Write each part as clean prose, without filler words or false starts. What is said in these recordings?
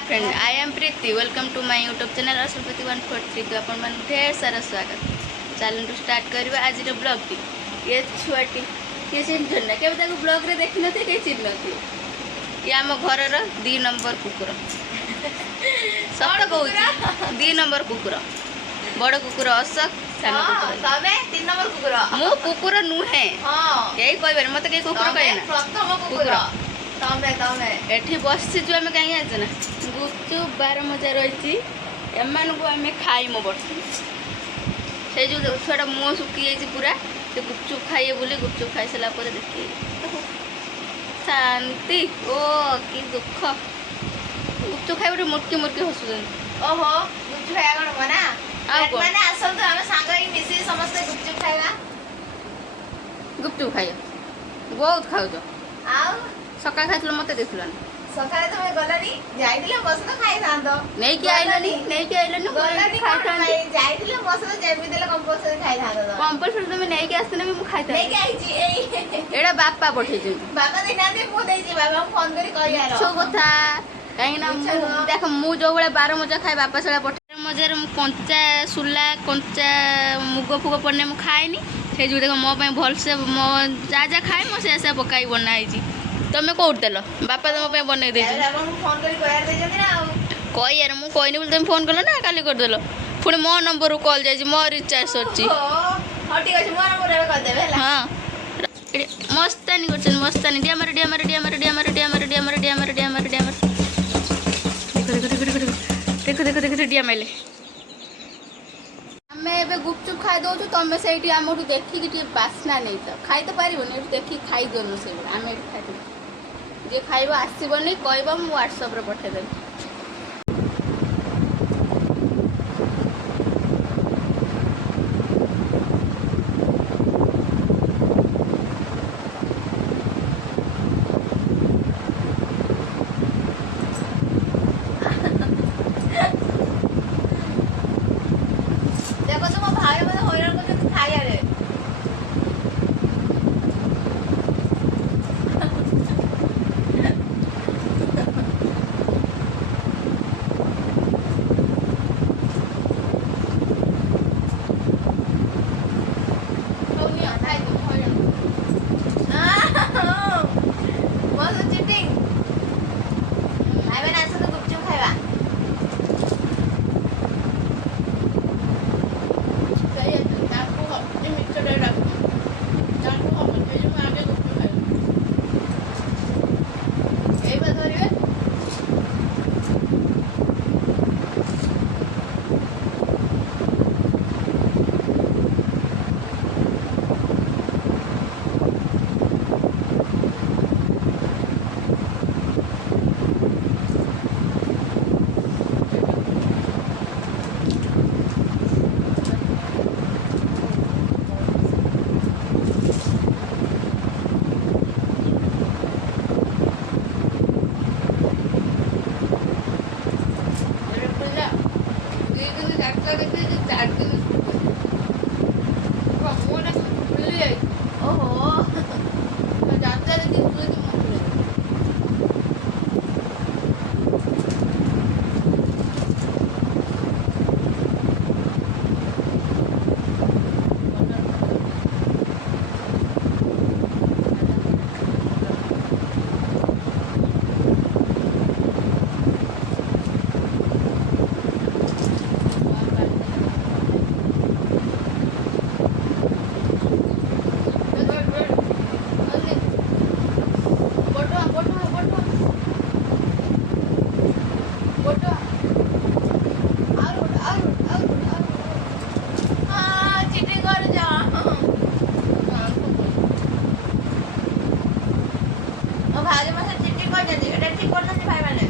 Hi friend, I am Preeti. Welcome to my YouTube channel Ashwapati 143 को अपन मान ढेर सारा स्वागत। चलू स्टार्ट करवा आज ब्लॉग टी। ये छुआटी किए चिन्ह ना के ब्लॉग रे देखी नी कहीं चिन्ह नी। ये आम घर 2 नंबर कुकुर सत कहूँ 2 नंबर कुकुर बड़ कुकुर अशोक सानो कुकुर मु कुकुर नुहे यही कह मत कहीं कुकुर कहे एठी बसी आम कहीं आज ना गुपचुप 12 मजा रही एम को आम खाइम बर्ष से जो छुआ मुँह सुखी जाइए पूरा से गुपचुप खाइए बोली गुपचुप खाई सारा देखिए शांति ओ कि दुख गुपचुप खाई मुटकी मुटकी हसुन ओहो गुपचुप खाया कौन मना माने आसंतु हम सांग ही मिसी समस्त गुपचुप खाइबा गुपचुप खाइयो बहुत खाऊ आउ सका खाइल मत देखलन सकाळे तुमे गलनी जाइदिले बस तो खाइ थांदो नहीं कि आइलनी गलनी खाइ जाइदिले बस तो जेमि देले कंपल्सरी खाइ थांदो कंपल्सरी तुम नहीं कि आस्तने भी मु खाइ था नहीं कि आइची एई एडा बापा पठे जे बाबा दिना दे मु देजी बाबा फोन करी कहि यार छो कथा कहीं ना देख मु जो बळे 12 मजा खाइ बापा सला पठे मजार मु कंचा सुला कंचा मुग फुग पने मु खाइनी से जो देख मो पे भल से मो जा जा खाइ मो से ऐसा पकाई बनाइची तमें कौट देल बापा तुम बनई दे फोन करी कहि यार देजनी ना कही यार मु कहनी बोल तुम फोन कल ना काली करदेल पुणी मो नंबर कॉल जाइए मो रिचार्ज सरची हां ठीक अछि मो नंबर रे कर देबे हां मस्तानी करछन मस्तानी डियामर डियामर डियामर डियामर डियामर डियामर डियामर डियामर डियामर देखो देखो देखो डियामले आमे एबे गुपचुप खाई दउछु तमे सेठी आमठु देखि कि बासना नहीं तो खाई तो पारिबोनी देखि खाई दोनु से आमे खाई जे खाइबा आसीबनी कहबा मु व्हाट्सएप रे पठे देबी देखो तुम भाई मने होइरान को खाइया रे बहुत चिटिंग भाई बहन आसो तो गुपचुप खाइबा ओहो चिटिंग कर जा ओ भाई मसे चिटिंग कर जदी एटा ठीक कर नथि भाई माने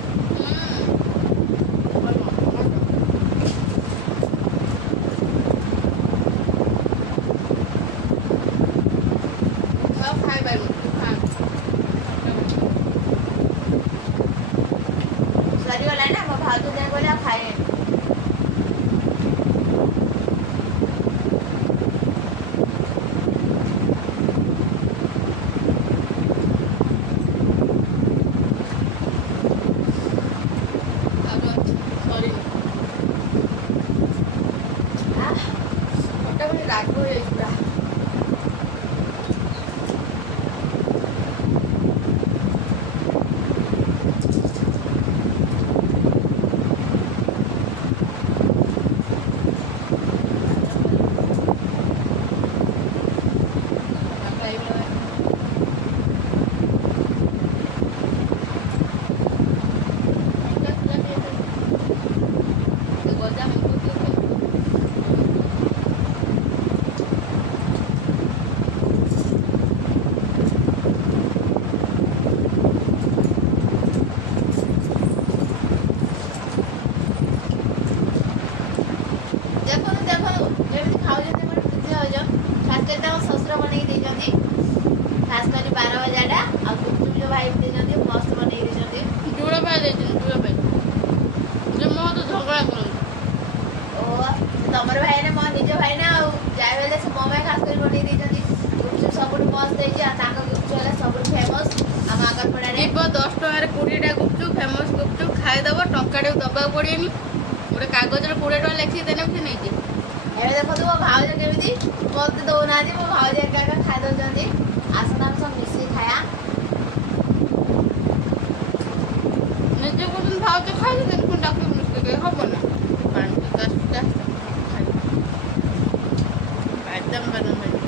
सरी वाला ना मो भाव तो दे बोला खाए ତରକାରୀଟା ମୋ ଶ୍ୱଶୁର ବନେଇକି ଦେଇଛନ୍ତି। ଖାସ୍ କରି 12 ଭଜାଟା ଆଉ ଗୁପଚୁପ ଯୋଉ ଭାଇ ଦେଇଛନ୍ତି ମସ୍ତ ବନେଇକି ଦେଇଛନ୍ତି। ଜୁଡ଼ ପାଇଁ ଦେଇଛନ୍ତି ଜୁଡ଼ ପାଇଁ ଯେ ମୋ ତ ଝଗଡ଼ା କରନ୍ତି। ଓ ତମର ଭାଇ ନା ମୋ ନିଜ ଭାଇ ନା ଆଉ ଯାଇ ହେଲେ ସେ ମୋ ପାଇଁ ଖାସ୍ କରି ବନେଇ ଦେଇଛନ୍ତି। ଗୁପଚୁପ ସବୁଠୁ ମସ୍ତ ହେଇଛି ଆଉ ତାଙ୍କ ଗୁପଚୁପ ହେଲା ସବୁଠୁ ଫେମସ୍ ଆମ ଆଗରପଡ଼ାରେ। ଯିବ 10 ଟଙ୍କାରେ 20ଟା ଗୁପଚୁପ ଫେମସ୍ ଗୁପଚୁପ ଖାଇଦେବ ଟଙ୍କାଟେ ଦେବାକୁ ପଡ଼ିବନି। ଗୋଟେ କାଗଜରେ 20 ଟଙ୍କା ଲେଖିକି ଦେଲେ ବି ସେ ନେଇଯିବ। ଏବେ ଦେଖନ୍ତୁ ମୋ ଭାଉଜ କେମିତି ମତେ ଦଉନାହାନ୍ତି ମୋ ଭାଉଜ ଏକା ଏକା ଖାଇ ଦଉଛନ୍ତି। ଆସନ୍ତୁ ଆମେ ସବୁ ମିଶିକି ଖାଇବା। ନିଜେ କହୁଛନ୍ତି ଭାଉଜ ଖାଇଲେ ଦେନ ପୁଣି ଡାକି ମିଶିକି ହବ ନା ପାଣି ବାଦାମ ବାଦାମ